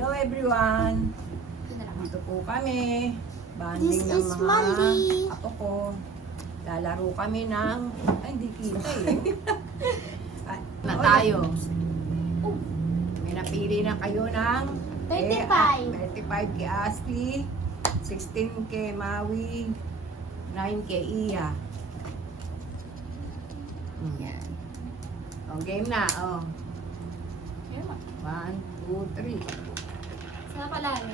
Hello everyone! Dito po kami. Banding This ng is mga Mandy. apo ko. Lalaro kami ng... Ay, hindi kita eh. Na tayo. May napili na kayo ng... 35. 35 kay Ashley, 16 kay Maui, 9 kay Iya. Yan. O, game na. O. 1, 2, 3. Saan ka lalo?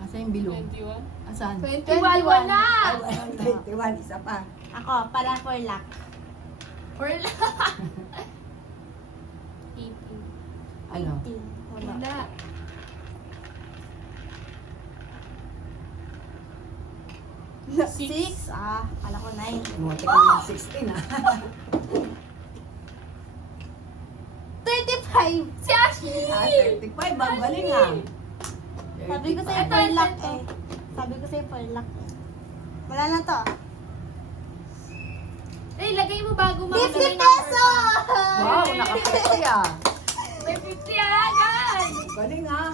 Asa yung bilog? 21? Asan? 21 wala! Ay, 21, isa pa. Ako, para for luck. For lang. 18. Ano? Wala. Wala. Six. Kala ko 9. Mote ko ng 16 ah. 35. Si Ashley! 35, ang galing ah. Sabi ko sa'yo 35. for luck eh. Sabi ko sa'yo for luck eh. Wala na to. Eh, lagay mo bago 50 makalagay ng pesos! Wow, nakapete ah. May 50 agad! Galing ah.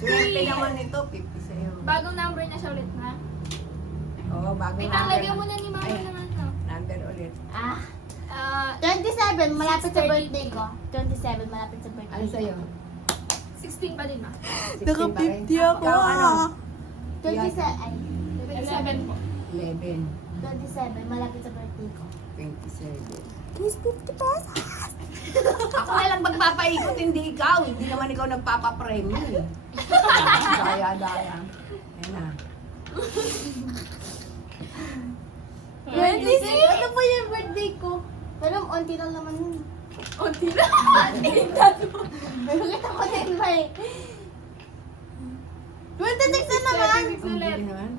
Swerte naman ito, 50 sa'yo. Bagong number na siya ulit, ha? Oo, bago Wait, ang lagyan mo na ni Mama Ay. naman to. Number ulit. 27, malapit sa 6:30. birthday ko. 27, malapit sa birthday Ano sa'yo? 16 pa din, ma. 16 pa rin? Ikaw ano? 27, ay, 11 po. 11, 27, malapit sa birthday ko. 27. Please, 50 pesos! Ako na lang magpapaikot, hindi ikaw. Hindi naman ikaw nagpapapremyo eh. Daya-daya. Yan na. 26? Ano po yung birthday ko? Pero onti lang naman yun. Unti na. Pero kita ko din ba eh. 26 na naman! Six Ang ulit. galing naman.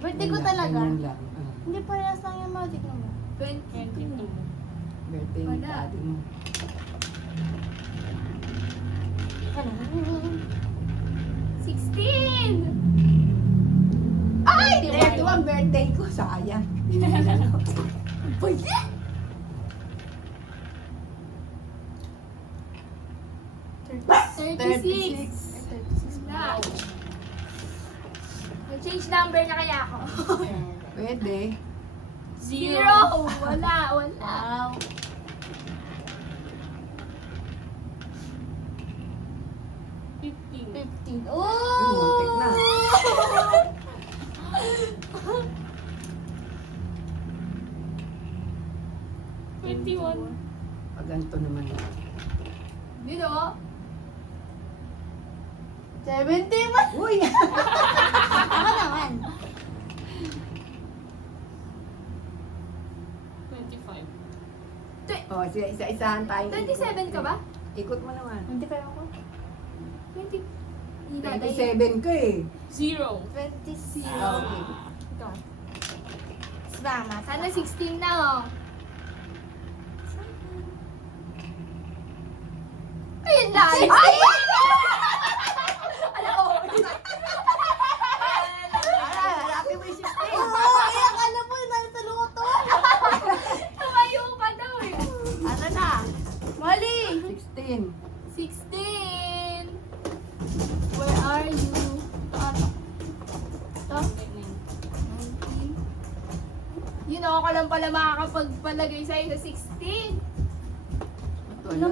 Birthday ko Ganyan, talaga. ganyan lang. Ah, Hindi parehas lang yung magic naman. 22. birthday ni Wala. daddy mo. Ano? 16! Ay! 31 birthday ko. Sayang. Pwede! 36. Wala. Mag-change number na kaya ako. Pwede. 0. Wala. Wow. 15. Oh! Muntik na. Pag ganito naman. Dito. 70 ba? Uy! Ako naman. 25. O, isa-isahan tayo. 27 ka ba? Ikot mo naman. 25 ako. 20. 27 ka eh. 0. 26. Ah, okay. Ito. Salamat. Sana 16 na, oh. Ayun lang. Ay! Alam ko. Harapin mo yung 16. Oo, akala mo nasa luto. Tumayo ka daw, eh. Ano na? Mali. 16. 16. Where are you? Ito. Ito. 19. Yun, ako ka lang pala makakapagpalagay sa'yo sa 16. Wala.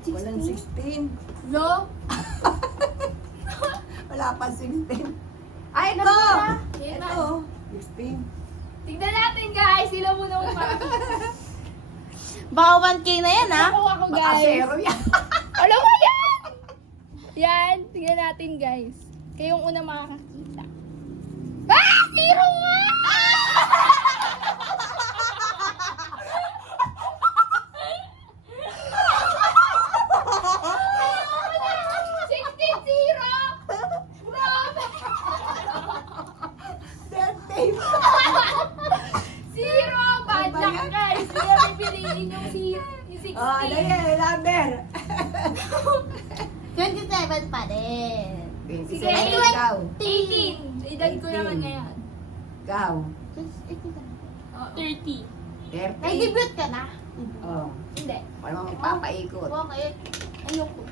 Walang 16. No? Wala pa 16. Ay, ito! Yan na. Ito. 16. Tignan natin, guys. Sila muna umar. Baka 1K na yan, ha? Nakuha ko, Baka guys. zero yan. Alam mo yan! Yan. Tignan natin, guys. Kayong una makakakita. Ah! Zero nga! Birthday mo. Zero! Bad luck, guys. Hindi namin piliin yung 16. Oh, ano yan? Number. 27 pa din. 27. Sige, Ikaw. 18. Edad ko 18. naman ngayon. Ikaw. 30. Oh, 30. 30. Nag-debut ka na? Oh, Hindi. wala mong ipapaikot. Bakit? Ayoko.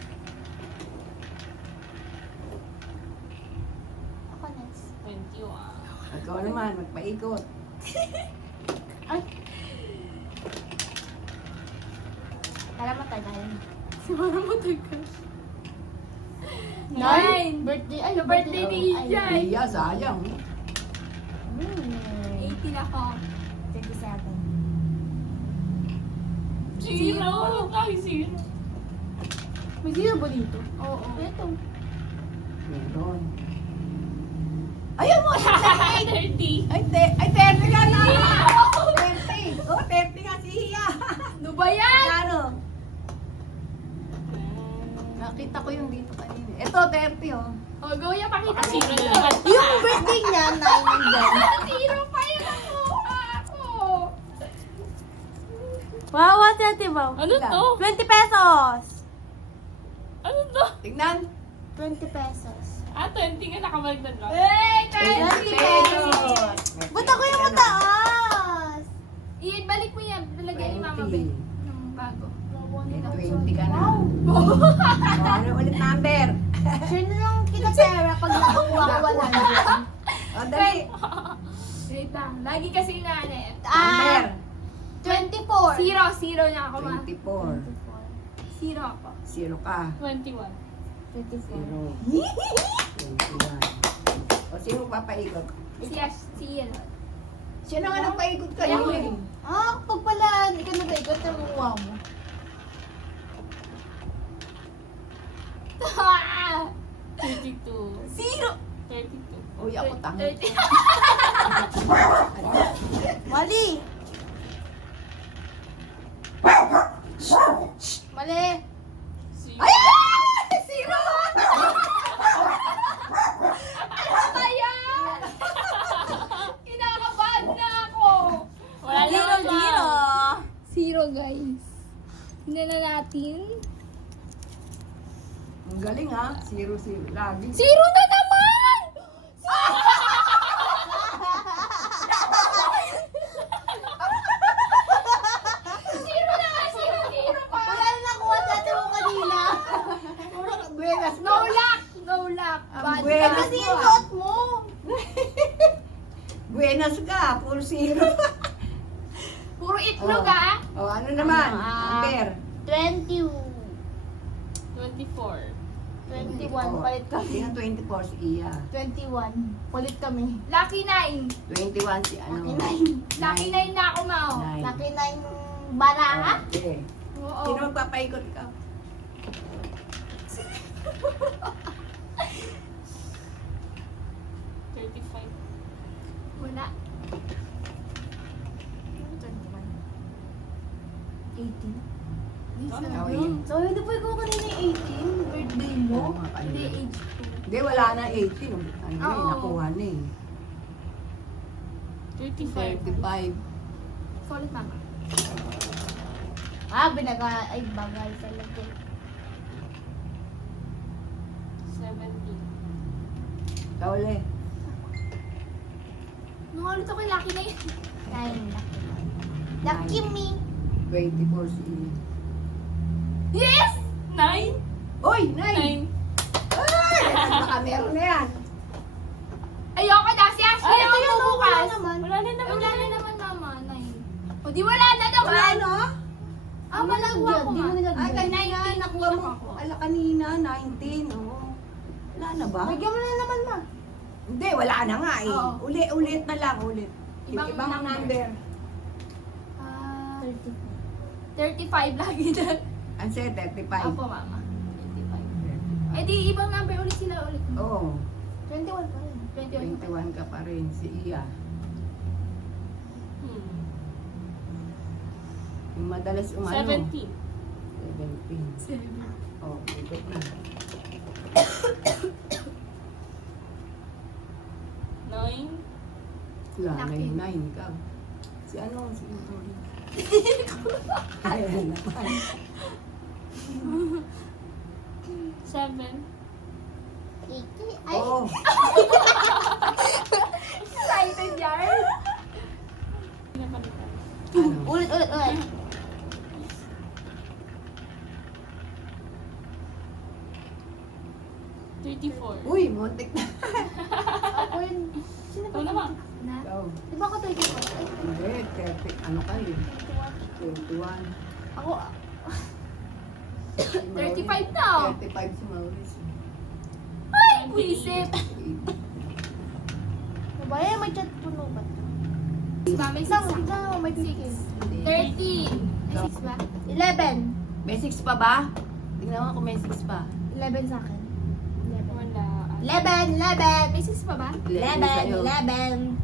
Ako next. 21. Ikaw naman, magpaikot. Ay. Kala matagal. Siguro mo tagal. 9. Birthday. Ay, Birthday ni Iya. Ay. Iya, sayang. 18 ako. 37. Zero! Tayo zero. May zero ba dito? Oo. Ito. Meron. Ayaw mo! 30. Ay, 30 nga na! 30! Oh, 30 nga si Iya! Ano ba yan? Ano? Nakita ko yung dito kanina. Ito, 30 oh. O, go ya, pakita mo. Zero na naman. Yung birthday niya, 9 yun dyan. Zero pa yun ako. Wow, what's that about? Ano to? 20 pesos! Ano to? Tignan! 20 pesos. 20 nga nakabaliktad lang. Hey, 20 20 pesos! Ba't ako yung mataas? Ibalik mo yan. Lagyan ni Mama Ben. Yung bago. 20 ka na. Oh, ano ulit number? Sure na lang kita pera pag nakakuha ko 100. O, dali. Wait lang. Lagi kasi inaanip. Number. 24. Zero na ako, Ma. 24. Zero ako. 0 ka. 21. 0. 21. O, sino papaikot? Si Yellow. Sino nga nagpaikot kayo eh? Ah, pag pala, ikaw na ba ikot ang uwa mo? 32. Zero! 32. Uy, ako tanga. 30. Mali! Mali! Zero. Zero! Ano ba yan? Kinakabahan na ako. Wala na naman. Zero, guys. Hindi na natin. Ang galing ha. 0, 0. Lagi. Zero na naman! Zero na nga! Zero pa! Wala na nakuha sa atin mo kanina. Puro buenas No luck! No luck! Ang Bad buenas luck. Kasi yung suot mo. Buenas ka. Puro 0. Puro itlog, Oh. ah! O, ano naman? Ah. Number. 20. 24. 21. Palit kami. Tingnan 24 si Iya. 21. Palit kami. Lucky 9! 21 si ano? Lucky 9 na ako, Mao. 9. Laki na yung baraha. Okay. Oo. Sino magpapaikot ka? Wala. 18. Ikaw, Iya. So, hindi pa ikaw kanina yung 18? Birthday mo? Oo nga, Hindi, kanina. age 2. Hindi, wala na 18. Ano eh, Oo. nakuha na eh. 35. 35. Solid, Mama. Ah, ay bagay talaga. 17. Ikaw ulit. Nungalit ako yung lucky 9. 9. Lucky me. 24 si Iya. Yes! 9. Uy, 9! 9. Ay! Baka meron na yan. Ayoko na. Si Ashley Ay, naman ito yun, bubukas. wala naman. Wala na Ay, naman. wala na naman, Mama. 9. O, di wala na naman. Wala no? Ah, malagwa ko, Di Ma. mo nilagyan. Ay, kanina, 19 nakuha mo. Ala, kanina, 19. Oo. Wala na ba? Lagyan mo na naman, ma. Hindi, wala na nga eh. Oo. Ulit na lang, ulit. Ibang Ibang number. number. Ah, 30. 35 lagi na. Ang set, 35. Apo, Mama. 35. Eh, di ibang number ulit sila ulit. Oo. 21 pa rin. 21. 21 ka pa rin, si Iya. Yung madalas umano. 17. 17. Oh, ikot na. 9. Wala na Lucky. yung 9 ka. Si ano? Si Tori. Ayan naman. 7. 80. Ay, Oo. Excited yan. Pinapalitan. Ano? ulit. 34. Uy, muntik na. Ako yun. Sino Ikaw naman. Na? Ikaw. Di ba ako 34? Hindi, 30. Ano ka eh? 21. Ako, Si Maurice. 35 na, oh. 35 si Maurice. Ay, buisip. nabaya may chat puno ba? May Isang, 6. isang may 6. 30. May 6 ba? 11. May 6 pa ba? Tingnan mo kung may 6 pa. 11 sa akin. 11. Wala. 11, 11. May 6 pa ba? 11 sa'yo. 11.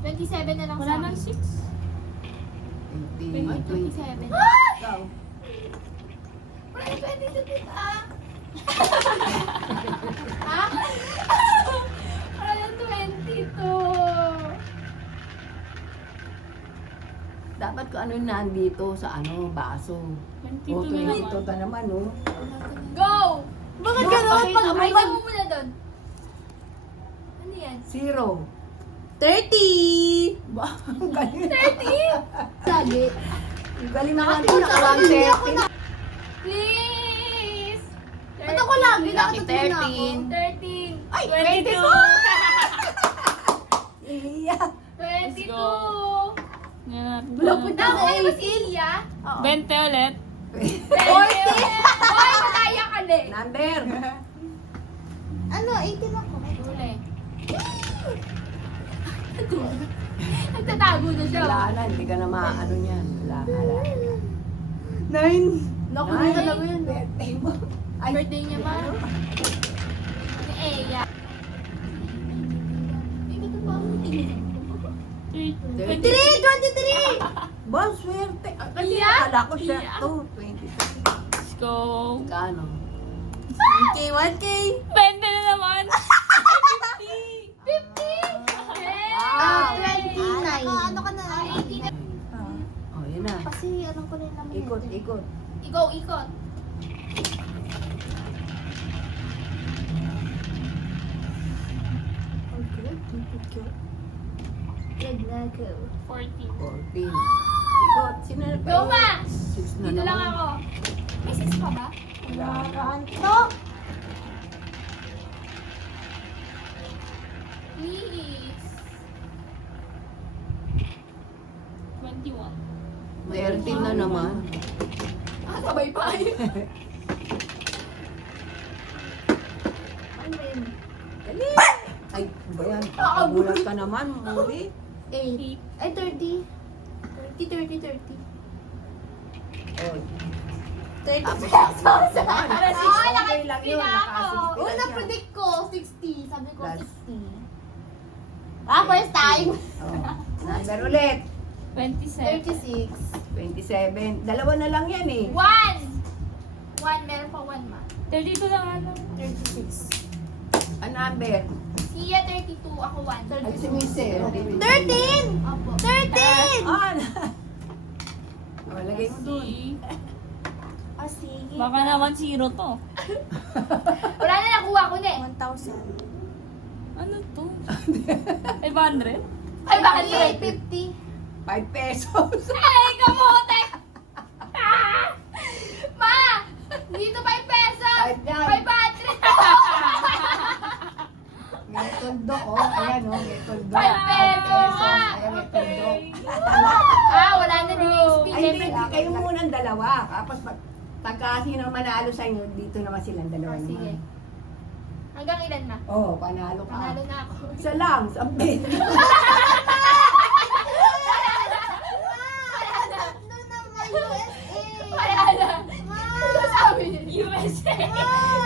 27 na lang Wala sa nang akin. 6. 20. Ay, 20. 27. Ikaw. Wala 22 dito ah. Ha? Wala 22. Dapat kung ano yung nandito sa baso. 22 O, na 22 naman. na naman, oh. Go! Bakit No, gano'n? bakit? Pag Abay, Ay, mo muna doon. Ano yan? 0. 30! Ba? Ang galing. 30? Lagi. Ang galing naman Ate, ito. ako Naka hindi ako 130. Please! Ba't ako lagi? Lucky Nakatatlong na ako. 13. Ay, 22. Iya. 22. go. Yan natin. Lupit Ako ako ay mas Ilya. 20 ulit. 40. Hoy, mataya ka din. Number. Ano, 18 ako. Uli. Nagtatago na siya. Wala na, hindi ka na maano niyan. Wala. 9. Naku, Nine. na talaga yun. Birthday mo. Ay, Birthday niya ba? Ni Eya. Hindi ko pa ako tingin. 23! ba, swerte. Kasi Iya? akala ko siya Iya. to. 22. Let's go. Kano? 1K, 1K! 20 na naman. 50! Ah, Yay! 29. Ano ka na? 18 na. Oh, yun na. Kasi alam ko na yung naman Ikot, yun. ikot. Ikaw, ikot. Red na go. 14. 14. Ikot. Sino na Go, ma! 6 na Dito lang naman. ako. May 6 pa ba? Nakakanto. Please. 21. 13 na naman. Ah, sabay pa. Ano ba yun? Dali. Ay, ba yan? Kakagulat ka naman, Muli. 8. Ay, 30. 30. Oh, 30 pesos. Ay, Okay lang yun. nakasixty na ako. Naka-60 Oh, lang siya. na-predict ko, 60. Sabi ko, Plus. 60. Ah, first time. Oh. Number ulit. 27. 36. 27. Dalawa na lang yan eh. 1! 1, meron pa 1 ma. 32 lang ano. 36. Ang number. Siya 32, ako 1. Ay, si Mister. 13! Opo. 13! Ah! Oh, lagay mo dun. Ah, sige. Baka naman 0 to. Wala na, nakuha ko na eh. 1,000. Ano to? 500? Ay, bakit 50. 5 pesos. Ay, kamote! Ah! Ma! Dito 5 pesos! 5 yan. 500! May tuldok, oh. Ayan, oh. May tuldok. 5 pesos! Ayan, may tuldok. Ah, wala na din yung spin. Ay, hindi. Kayo muna ang dalawa. Tapos pagka sino manalo sa inyo, dito naman silang dalawa Oh, sige. naman. Hanggang ilan ma? Oh, panalo ka. Panalo na ako. Isa lang, 10. Tatlo na mga USA. Wala na. Ano sabi niya? USA!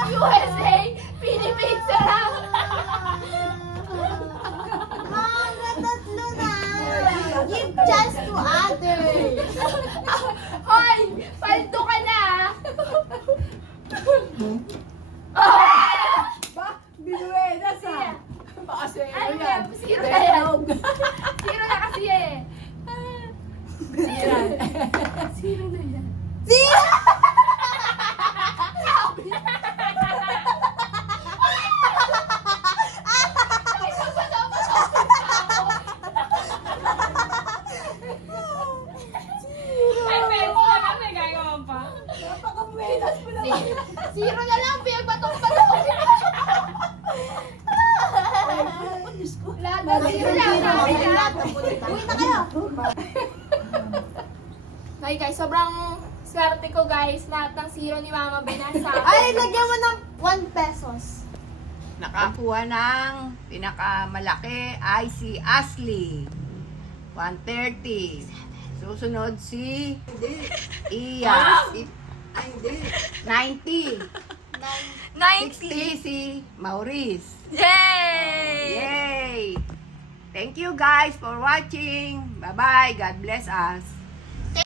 USA! Philippines na lang! Mga tatlo na. Give chance to others. Hoy! Paldo ka na! Ba? Binuenas ah. Baka sa'yo Ano yan. yan? Zero na yan. Benog. Zero na kasi eh. Yan. Zero na yan. Ay, peso na lang. May gagawa pa. Napaka-buenas mo naman. Zero na lang. Pinagbatong pa daw. Ay guys, sobrang swerte ko guys. Lahat ng zero ni Mama Ben nasa Ay, lagyan mo ng 1 pesos. Nakakuha ng pinakamalaki ay si Ashley. 130. Susunod si Iya. Ay, hindi. 90. 60 si Maurice. Yay! Yay! Thank you guys for watching. Bye-bye. God bless us.